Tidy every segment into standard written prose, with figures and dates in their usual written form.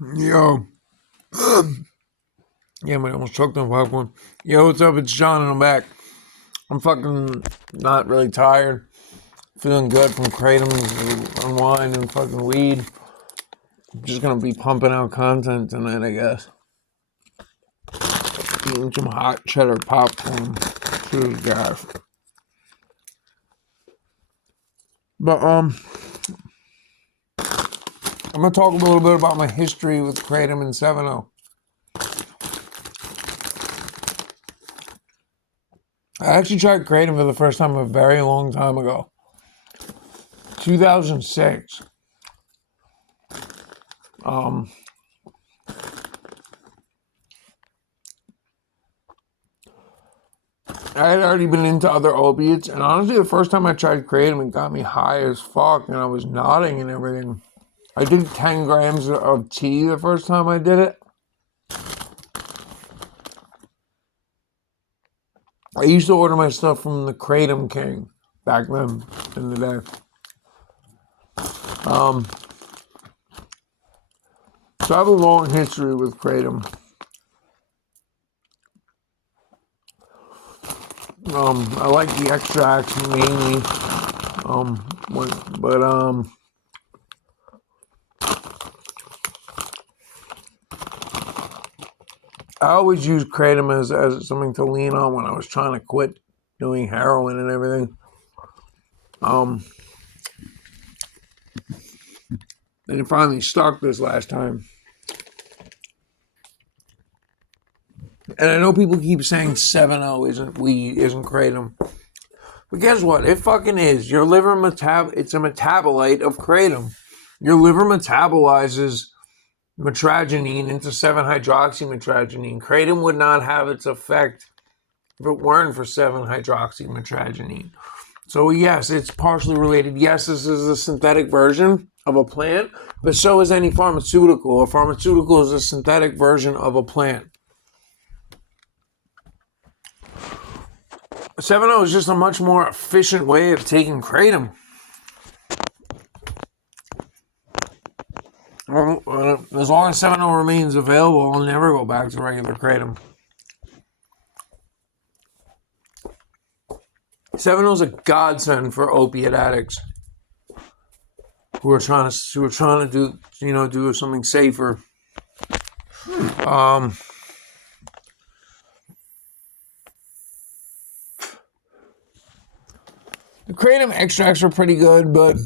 Yo. Yeah, man, I almost choked on popcorn. Yo, what's up? It's John and I'm back. I'm fucking not really tired. Feeling good from kratom and wine and fucking weed. I'm just gonna be pumping out content tonight, I guess. Eating some hot cheddar popcorn. True gosh. But I'm gonna talk a little bit about my history with kratom and 7-0. I actually tried kratom for the first time a very long time ago. 2006. I had already been into other opiates, and honestly, the first time I tried kratom, it got me high as fuck, and I was nodding and everything. I did 10 grams of tea the first time I did it. I used to order my stuff from the Kratom King back then in the day. So I have a long history with kratom. I like the extracts mainly. I always used kratom as something to lean on when I was trying to quit doing heroin and everything. And it finally stuck this last time. And I know people keep saying 7-0 isn't weed, isn't kratom. But guess what? It fucking is. Your liver it's a metabolite of kratom. Your liver metabolizes metragenine into 7-hydroxymetragenine. Kratom would not have its effect if it weren't for 7-hydroxymetragenine. So yes, it's partially related. Yes, this is a synthetic version of a plant, but so is any pharmaceutical. A pharmaceutical is a synthetic version of a plant. 7-0 is just a much more efficient way of taking kratom. As long as 7-0 remains available, I'll never go back to regular kratom. 7-0 is a godsend for opiate addicts who are trying to do something safer. The kratom extracts are pretty good, but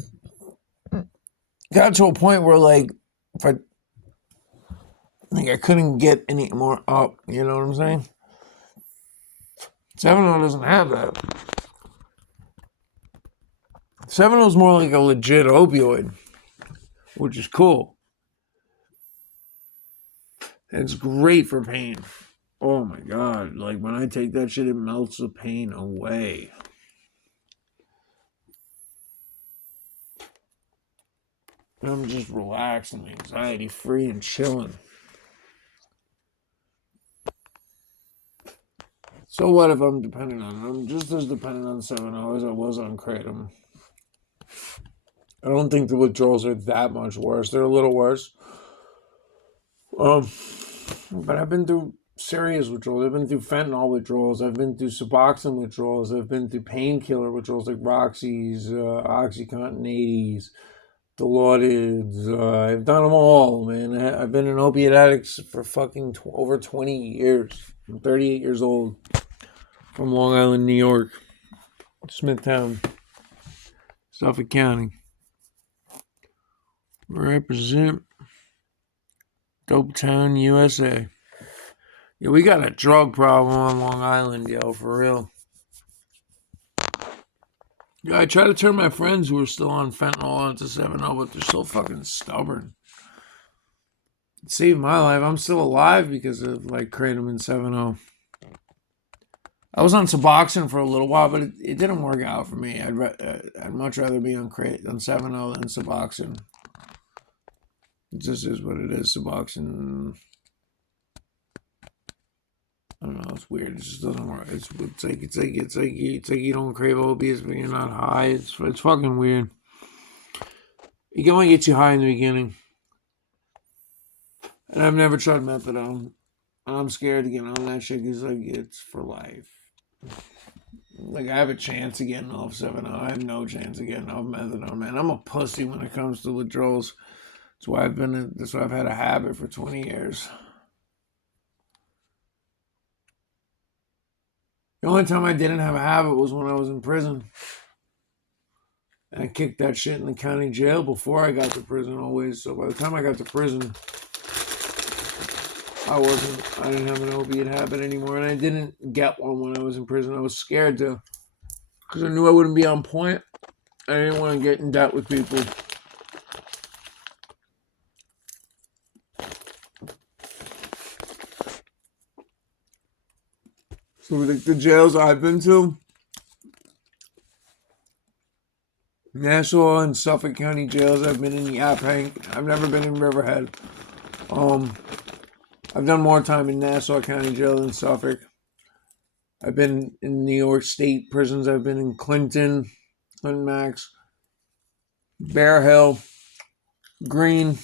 got to a point where I couldn't get any more up. You know what I'm saying? 7-0 doesn't have that. 7-0 is more like a legit opioid, which is cool. It's great for pain. Oh my god! Like when I take that shit, it melts the pain away. I'm just relaxed and anxiety free and chilling. So what if I'm dependent on it? I'm just as dependent on 7-0 as I was on kratom. I don't think the withdrawals are that much worse. They're a little worse. But I've been through serious withdrawals. I've been through fentanyl withdrawals. I've been through Suboxone withdrawals. I've been through painkiller withdrawals like Roxy's, Oxycontin 80s, Dilaudid. I've done them all, man. I've been an opiate addict for fucking over 20 years. I'm 38 years old. From Long Island, New York. Smithtown. Suffolk County. Represent. Dopetown, USA. Yeah, we got a drug problem on Long Island, yo, for real. Yeah, I try to turn my friends who are still on fentanyl onto 7-0, but they're so fucking stubborn. It saved my life. I'm still alive because of kratom and 7-0. I was on Suboxone for a little while, but it didn't work out for me. I'd much rather be on 7-0 than Suboxone. It just is what it is. Suboxone, I don't know. It's weird. It just doesn't work. It's like you don't crave opiates, but you're not high. It's fucking weird. It can only get you high in the beginning. And I've never tried methadone. And I'm scared to get on that shit because, like, it's for life. Like, I have a chance of getting off 7 I have no chance of getting off methadone, man. I'm a pussy when it comes to withdrawals. That's why I've had a habit for 20 years. The only time I didn't have a habit was when I was in prison. And I kicked that shit in the county jail before I got to prison always. So by the time I got to prison, I didn't have an opiate habit anymore. And I didn't get one when I was in prison. I was scared to, because I knew I wouldn't be on point. I didn't want to get in debt with people. So the jails I've been to, Nassau and Suffolk County jails. I've been in the Yaphank. I've never been in Riverhead. I've done more time in Nassau County Jail than Suffolk. I've been in New York State prisons. I've been in Clinton Max, Bear Hill, Green,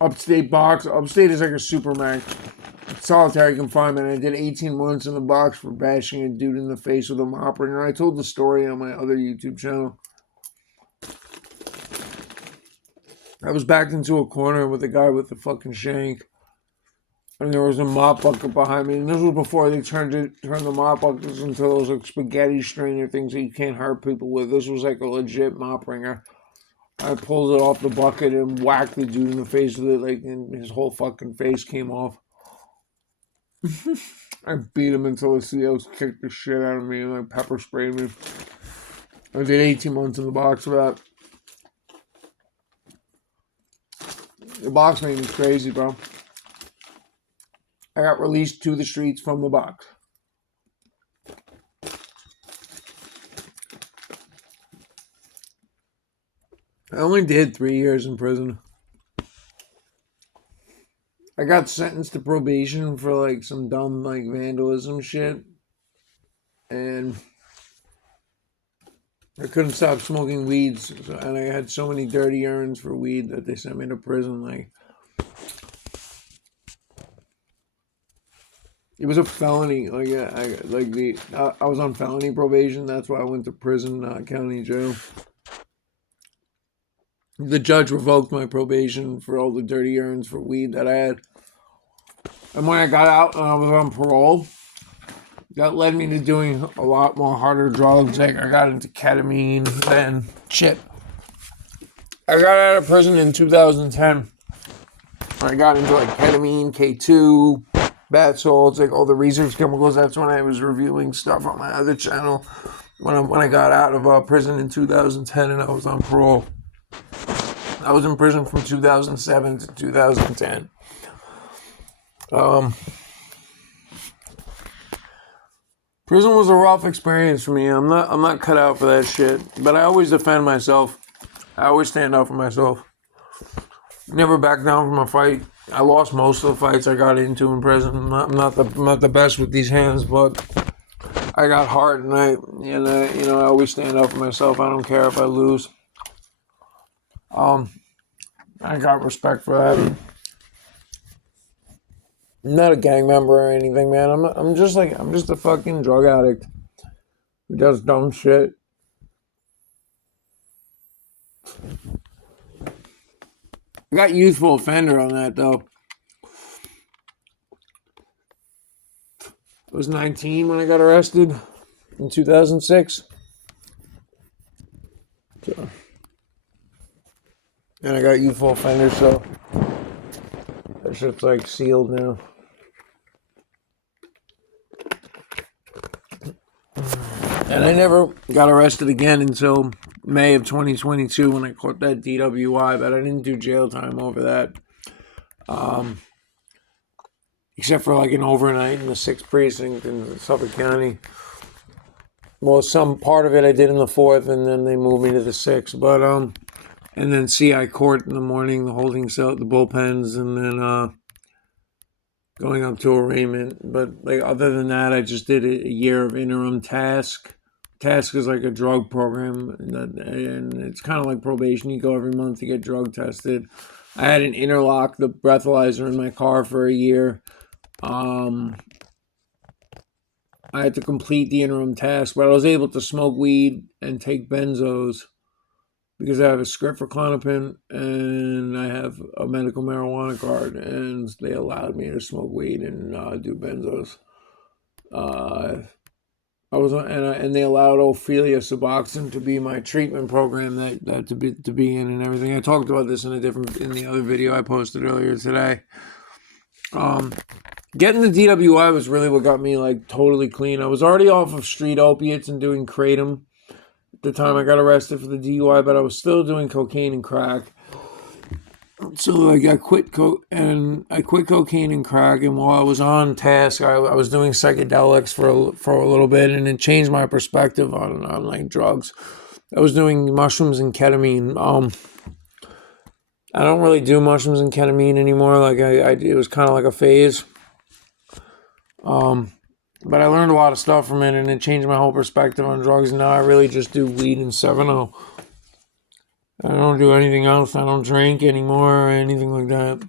Upstate Box. Upstate is like a supermax. Solitary confinement. I did 18 months in the box for bashing a dude in the face with a mop wringer. I told the story on my other YouTube channel. I was backed into a corner with a guy with a fucking shank. And there was a mop bucket behind me. And this was before they turned the mop buckets into those like spaghetti strainer things that you can't hurt people with. This was like a legit mop wringer. I pulled it off the bucket and whacked the dude in the face with it, like, and his whole fucking face came off. I beat him until the COs kicked the shit out of me and like pepper sprayed me. I did 18 months in the box for that. The box made me crazy, bro. I got released to the streets from the box. I only did 3 years in prison. I got sentenced to probation for like some dumb like vandalism shit. And I couldn't stop smoking weed. And I had so many dirty errands for weed that they sent me to prison. Like, it was a felony. Like, I was on felony probation. That's why I went to prison, not county jail. The judge revoked my probation for all the dirty errands for weed that I had. And when I got out and I was on parole, that led me to doing a lot more harder drugs. Like, I got into ketamine and shit. I got out of prison in 2010. I got into like ketamine, K2, bath salts, like all the research chemicals. That's when I was reviewing stuff on my other channel. When I got out of prison in 2010 and I was on parole. I was in prison from 2007 to 2010. Prison was a rough experience for me. I'm not cut out for that shit. But I always defend myself. I always stand up for myself. Never back down from a fight. I lost most of the fights I got into in prison. I'm not the best with these hands, but I got heart, and I always stand up for myself. I don't care if I lose. I got respect for that. I'm not a gang member or anything, man. I'm just a fucking drug addict who does dumb shit. I got youthful offender on that though. I was 19 when I got arrested in 2006. So, and I got youthful offender, so that shit's like sealed now. And I never got arrested again until May of 2022 when I caught that DWI, but I didn't do jail time over that. Except for like an overnight in the 6th precinct in Suffolk County. Well, some part of it I did in the 4th, and then they moved me to the 6th. But and then CI court in the morning, the holding cell, the bullpens, and then going up to arraignment. But like other than that, I just did a year of interim task. Task is like a drug program, and it's kind of like probation. You go every month to get drug tested. I had an interlock, the breathalyzer in my car for a year. I had to complete the interim task, but I was able to smoke weed and take benzos because I have a script for Klonopin and I have a medical marijuana card, and they allowed me to smoke weed and do benzos. I was and they allowed Ophelia Suboxone to be my treatment program that to be in and everything. I talked about this in the other video I posted earlier today. Getting the DWI was really what got me like totally clean. I was already off of street opiates and doing kratom at the time I got arrested for the DUI, but I was still doing cocaine and crack. So like I quit cocaine and crack, and while I was on task, I was doing psychedelics for a little bit, and it changed my perspective on like drugs. I was doing mushrooms and ketamine. I don't really do mushrooms and ketamine anymore. Like it was kind of like a phase. But I learned a lot of stuff from it, and it changed my whole perspective on drugs. And now I really just do weed and 7-0. I don't do anything else. I don't drink anymore or anything like that.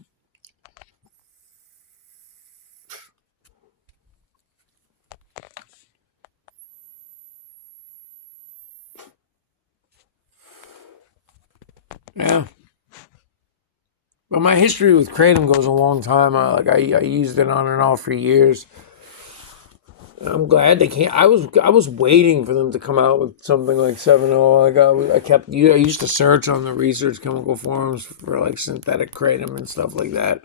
Yeah. But my history with kratom goes a long time. I used it on and off for years. I'm glad they can't. I was waiting for them to come out with something like 7-0. I used to search on the research chemical forums for like synthetic kratom and stuff like that.